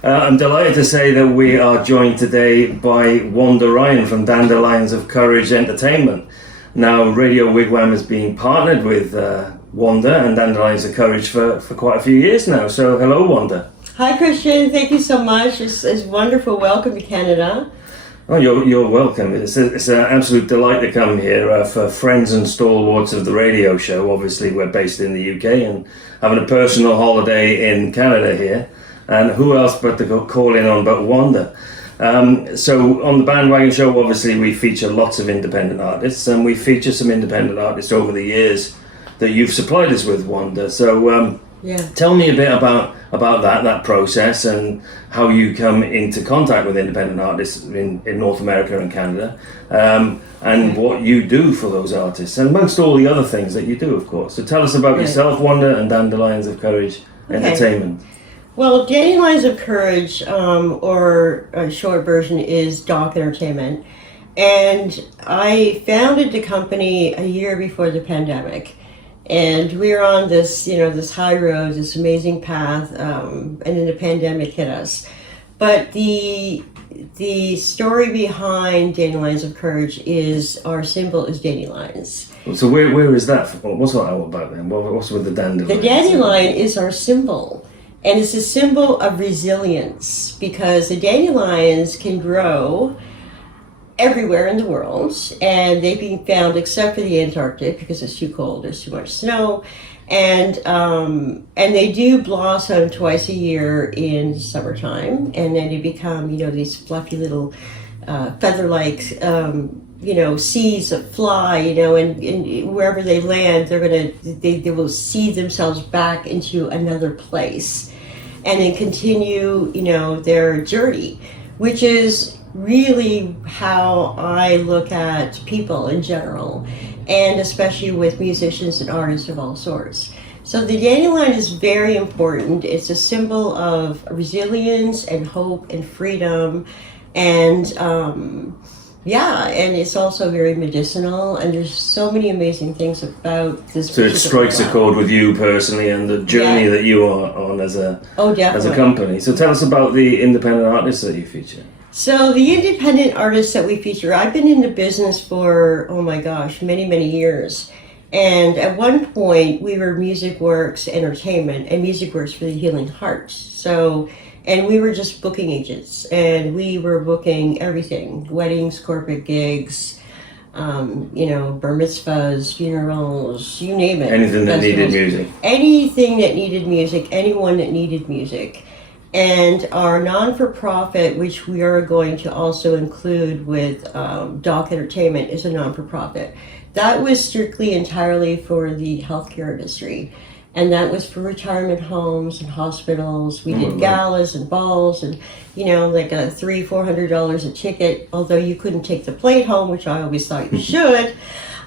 I'm delighted to say that we are joined today by Wanda Ryan from Dandelions of Courage Entertainment. Now, Radio Wigwam has been partnered with Wanda and Dandelions of Courage for quite a few years now. So, hello, Wanda. Hi, Christian. Thank you so much. It's wonderful. Welcome to Canada. Oh, you're welcome. It's an absolute delight to come here for friends and stalwarts of the radio show. Obviously, we're based in the UK and having a personal holiday in Canada here. And who else but to call in on but Wanda? So on the Bandwagon Show, obviously, we feature lots of independent artists, and we feature some independent artists over the years that you've supplied us with, Wanda. So tell me a bit about that process and how you come into contact with independent artists in North America and Canada, and what you do for those artists, and amongst all the other things that you do, of course. So tell us about yourself, Wanda, and Dandelions of Courage Entertainment. Well, Dandelions of Courage, or a short version, is Doc Entertainment. And I founded the company a year before the pandemic. And we were on this, this high road, this amazing path, and then the pandemic hit us. But the story behind Dandelions of Courage is our symbol is dandelions. So where is that? What's that all about then? What's with the dandelion? The dandelion is our symbol. And it's a symbol of resilience because the dandelions can grow everywhere in the world, and they've been found except for the Antarctic because it's too cold, there's too much snow, and they do blossom twice a year in summertime, and then they become these fluffy little feather-like seeds that fly, and wherever they land, they will seed themselves back into another place, and then continue, their journey, which is really how I look at people in general, and especially with musicians and artists of all sorts. So the dandelion is very important. It's a symbol of resilience and hope and freedom, and and it's also very medicinal, and there's so many amazing things about this. So it strikes a chord with you personally and the journey that you are on as a company. So tell us about the independent artists that you feature. So the independent artists that we feature, I've been in the business for, many, many years. And at one point, we were Music Works Entertainment and Music Works for the Healing Heart. And we were just booking agents, and we were booking everything: weddings, corporate gigs, bar mitzvahs, funerals, you name it. Anything that needed music. Anything that needed music, anyone that needed music. And our non-for-profit, which we are going to also include with Doc Entertainment, is a non-for-profit. That was strictly entirely for the healthcare industry. And that was for retirement homes and hospitals. We did galas and balls and, like a $300-400 a ticket, although you couldn't take the plate home, which I always thought you should.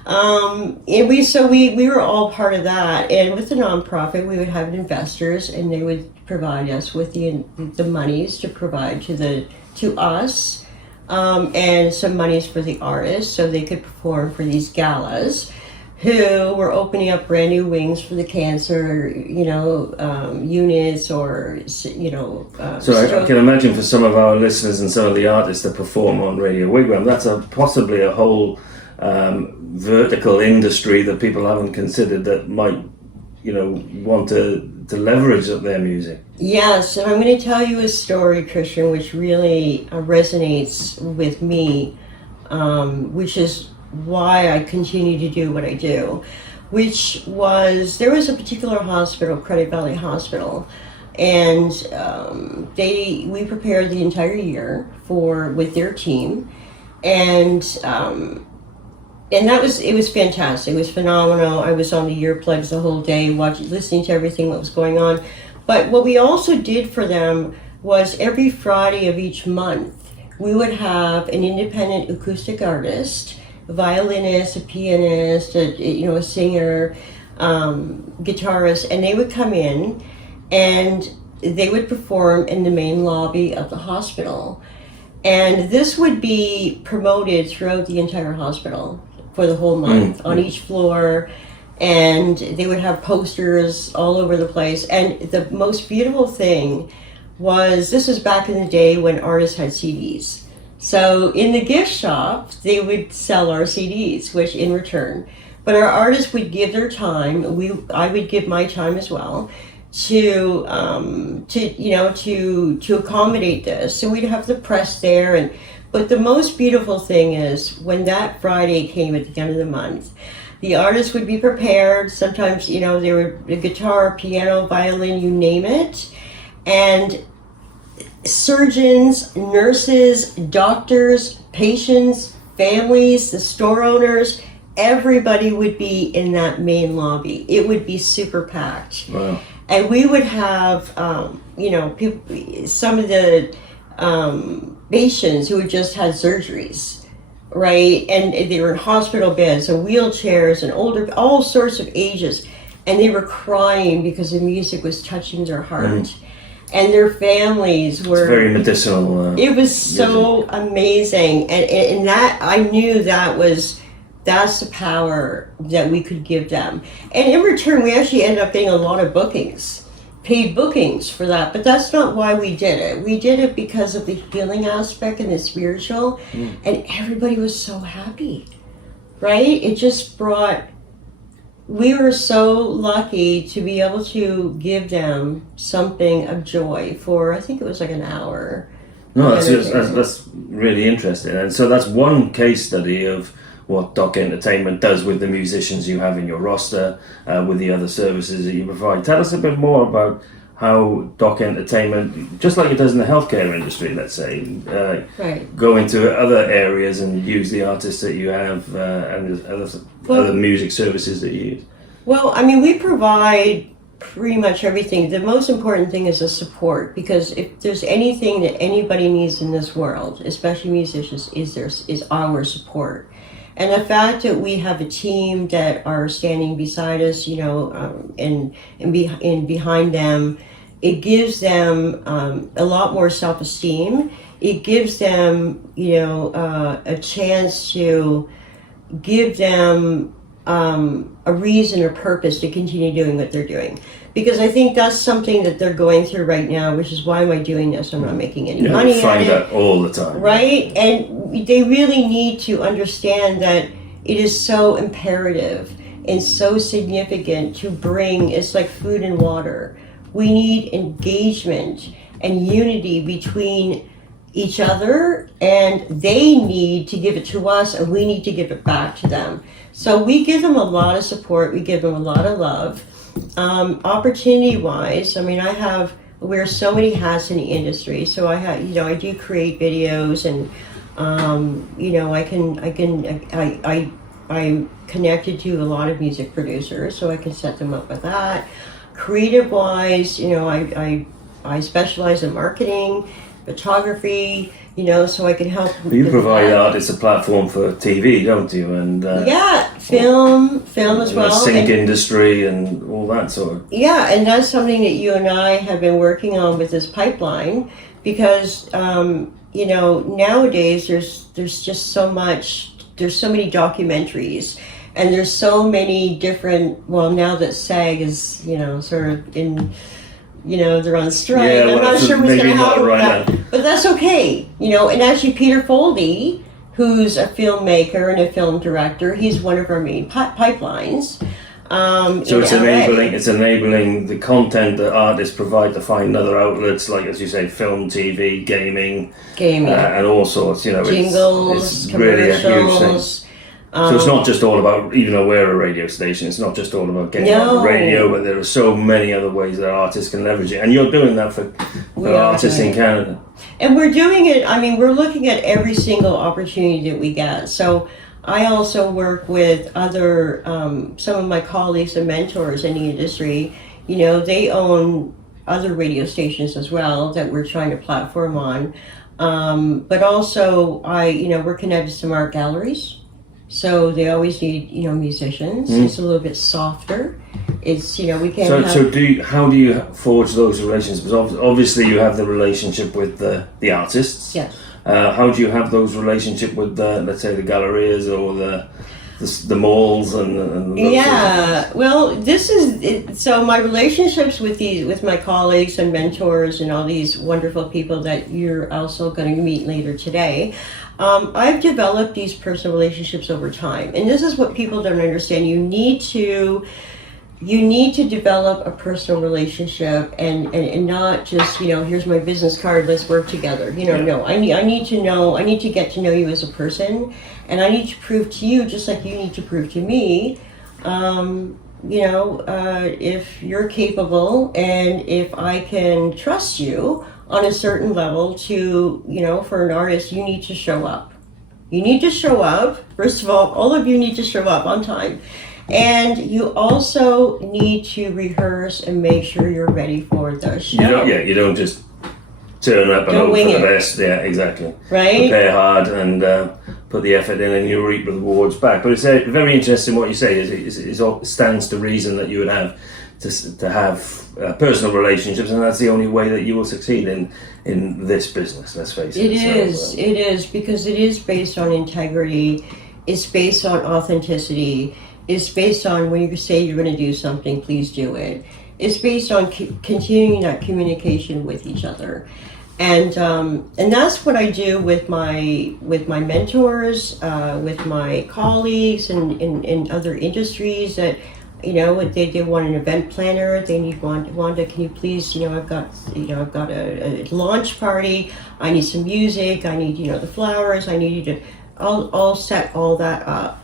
And we were all part of that. And with the nonprofit, we would have investors, and they would provide us with the monies to provide to us, and some monies for the artists so they could perform for these galas, who were opening up brand new wings for the cancer, units, or So I can imagine for some of our listeners and some of the artists that perform on Radio Wigwam, that's possibly a whole vertical industry that people haven't considered that might, want to leverage their music. Yes, and I'm going to tell you a story, Christian, which really resonates with me, which is why I continue to do what I do, there was a particular hospital, Credit Valley Hospital, and we prepared the entire year with their team, and it was fantastic. It was phenomenal. I was on the earplugs the whole day, listening to everything that was going on. But what we also did for them was every Friday of each month, we would have an independent acoustic artist, a violinist, a pianist, a singer, guitarist, and they would come in and they would perform in the main lobby of the hospital. And this would be promoted throughout the entire hospital for the whole month on each floor. And they would have posters all over the place. And the most beautiful thing this was back in the day when artists had CDs. So in the gift shop, they would sell our CDs, which in return, but our artists would give their time. I would give my time as well to accommodate this. So we'd have the press there, but the most beautiful thing is when that Friday came at the end of the month, the artists would be prepared. Sometimes, they were a guitar, piano, violin, you name it, and surgeons, nurses, doctors, patients, families, the store owners, everybody would be in that main lobby. It would be super packed. Wow. And we would have, people, some of the patients who had just had surgeries, right? And they were in hospital beds and wheelchairs and older, all sorts of ages. And they were crying because the music was touching their heart. Mm. And their families were... It's very medicinal. It was so amazing. And that, I knew that's the power that we could give them. And in return, we actually ended up getting a lot of bookings, paid bookings for that. But that's not why we did it. We did it because of the healing aspect and the spiritual. Mm. And everybody was so happy, right? It just brought... We were so lucky to be able to give them something of joy for, I think it was like an hour. No, that's really interesting. And so that's one case study of what Doc Entertainment does with the musicians you have in your roster, with the other services that you provide. Tell us a bit more about how Doc Entertainment, just like it does in the healthcare industry, let's say, right, go into other areas and use the artists that you have and other music services that you use. Well, I mean, we provide pretty much everything. The most important thing is the support, because if there's anything that anybody needs in this world, especially musicians, is our support. And the fact that we have a team that are standing beside us, and behind them, it gives them a lot more self-esteem. It gives them, a chance to give them a reason or purpose to continue doing what they're doing. Because I think that's something that they're going through right now, which is, why am I doing this? I'm not making any money. You find that all the time. Right? And they really need to understand that it is so imperative and so significant to bring, it's like food and water. We need engagement and unity between each other, and they need to give it to us, and we need to give it back to them. So we give them a lot of support. We give them a lot of love. Opportunity-wise, I mean, I wear so many hats in the industry. So I do create videos, and I'm connected to a lot of music producers, so I can set them up with that. Creative-wise, I specialize in marketing, photography, so I can help. You provide artists a platform for TV, don't you? And film as well. The sync industry and all that sort of. Yeah, and that's something that you and I have been working on with this pipeline, because nowadays there's just so much. There's so many documentaries, and there's so many different. Well, now that SAG is sort of in. They're on strike. Yeah, I'm not sure what's going to happen with right that. But that's okay. And actually Peter Foldy, who's a filmmaker and a film director, he's one of our main pipelines. So it's enabling the content that artists provide to find other outlets, like, as you say, film, TV, gaming, and all sorts. Jingles, it's really a huge thing. So it's not just all about, we're a radio station, it's not just all about getting on the radio, but there are so many other ways that artists can leverage it. And you're doing that for artists in Canada. And we're doing it, we're looking at every single opportunity that we get. So I also work with other, some of my colleagues and mentors in the industry. They own other radio stations as well that we're trying to platform on. But also, we're connected to some art galleries. So they always need, musicians. Mm. It's a little bit softer. It's, we can't. How do you forge those relationships? Obviously, you have the relationship with the artists. Yes. How do you have those relationships with let's say, the gallerias or the the malls and those Yeah, well, this is it, so my relationships with my colleagues and mentors and all these wonderful people that you're also going to meet later today. I've developed these personal relationships over time, and this is what people don't understand. You need to develop a personal relationship and not just, here's my business card, let's work together. No, I need to get to know you as a person, and I need to prove to you, just like you need to prove to me, if you're capable and if I can trust you on a certain level to, for an artist, you need to show up. You need to show up. First of all of you need to show up on time. And you also need to rehearse and make sure you're ready for the show. You don't just turn up and hope for the best. Yeah, exactly. Right? Prepare hard and put the effort in, and you reap the rewards back. But it's very interesting what you say. It all stands to reason that you would have to have personal relationships, and that's the only way that you will succeed in this business. Let's face it. It is because it is based on integrity. It's based on authenticity. It's based on when you say you're going to do something, please do it. It's based on continuing that communication with each other, and that's what I do with my mentors, with my colleagues, and in other industries that, they want an event planner. They need Wanda. Can you please? I've got a launch party. I need some music. I need the flowers. I need you to. I'll set all that up.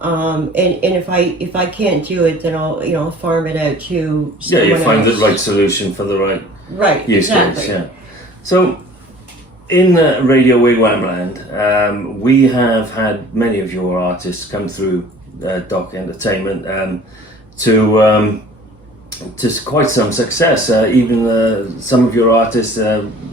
And if I can't do it, then I'll farm it out to someone you find else. the right solution for the right use exactly. case. Yeah. So in Radio Wigwam land, we have had many of your artists come through Doc Entertainment to quite some success. Even some of your artists,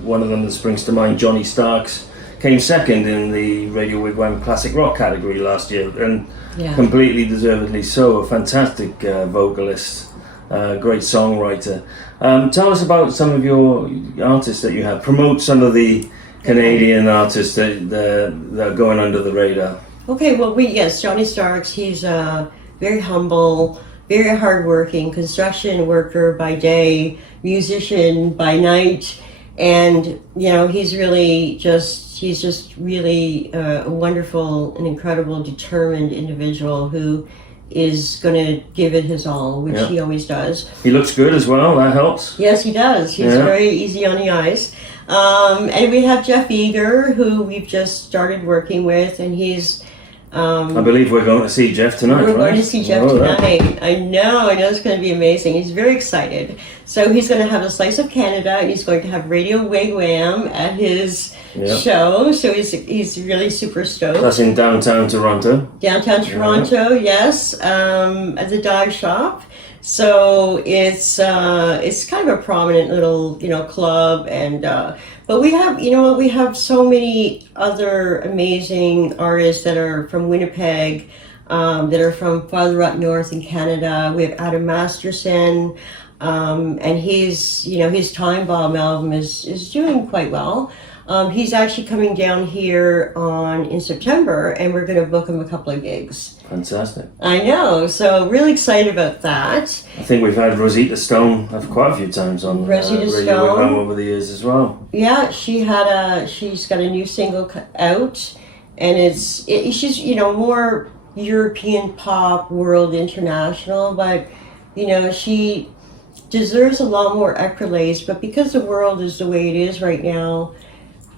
one of them that springs to mind, Johnny Starks, came second in the Radio Wigwam Classic Rock category last year, and completely deservedly so. A fantastic vocalist, great songwriter. Tell us about some of your artists that you have. Promote some of the Canadian artists that are going under the radar. Okay, well, Johnny Starks, he's very humble, very hardworking, construction worker by day, musician by night, and he's just really a wonderful and incredible, determined individual who is going to give it his all, which he always does. He looks good as well, that helps. Yes, he does. He's very easy on the eyes. And we have Jeff Eager, who we've just started working with, and he's... I believe we're going to see Jeff tonight, We're right? going to see Jeff tonight. I know it's going to be amazing. He's very excited. So he's going to have a Slice of Canada, and he's going to have Radio Wigwam at his show. So he's really super stoked. That's in downtown Toronto. Downtown Toronto, yes, at the dive shop. So it's kind of a prominent little club, and but we have we have so many other amazing artists that are from Winnipeg, that are from farther up north in Canada. We have Adam Masterson, and his Time Bomb album is doing quite well. He's actually coming down here in September, and we're going to book him a couple of gigs. Fantastic. I know, so really excited about that. I think we've had Rosita Stone quite a few times on Rosita Radio Stone Wigwam over the years as well. Yeah, she's got a new single out, and she's more European pop, world international, but she deserves a lot more accolades. But because the world is the way it is right now,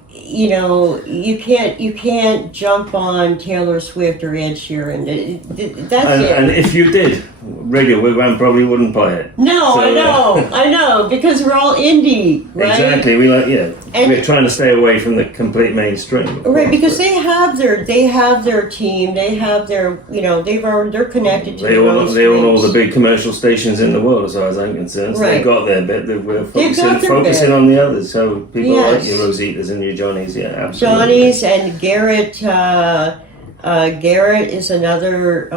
you can't jump on Taylor Swift or Ed Sheeran. That's it. And if you did, Radio Wigwam probably wouldn't play it. No, so, I know, because we're all indie, right? Exactly. We're trying to stay away from the complete mainstream. Right, because they have their team, they have their they're connected to they own all the big commercial stations in the world, as far as I'm concerned. So they've got their bit. We're focusing on the others. So people like your Rositas and your Johnnies, absolutely. Johnnies and Garrett. Garrett is another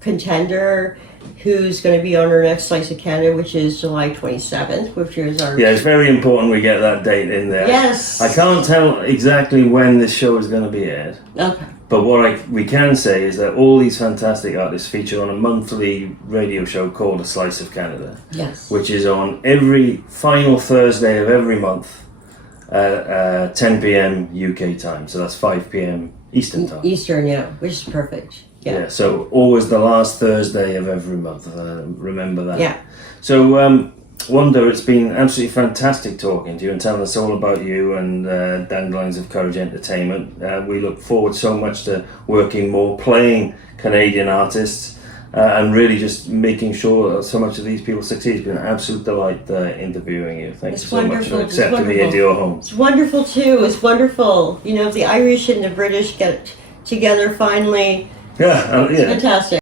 contender who's going to be on our next Slice of Canada, which is July 27th, which is our... Yeah, it's very important we get that date in there. Yes. I can't tell exactly when this show is going to be aired. Okay. But what we can say is that all these fantastic artists feature on a monthly radio show called A Slice of Canada, Yes. which is on every final Thursday of every month at 10 p.m. UK time. So that's 5 p.m. Eastern time. Eastern, yeah, which is perfect. Yeah. So always the last Thursday of every month. Remember that. Yeah. So, Wanda, it's been absolutely fantastic talking to you and telling us all about you and Dandelions of Courage Entertainment. We look forward so much to working more, playing Canadian artists, and really just making sure that so much of these people succeed. It's been an absolute delight interviewing you. Thank you so much for accepting me into your home. It's wonderful too. It's wonderful. You know, the Irish and the British get together finally. Yeah. It's fantastic.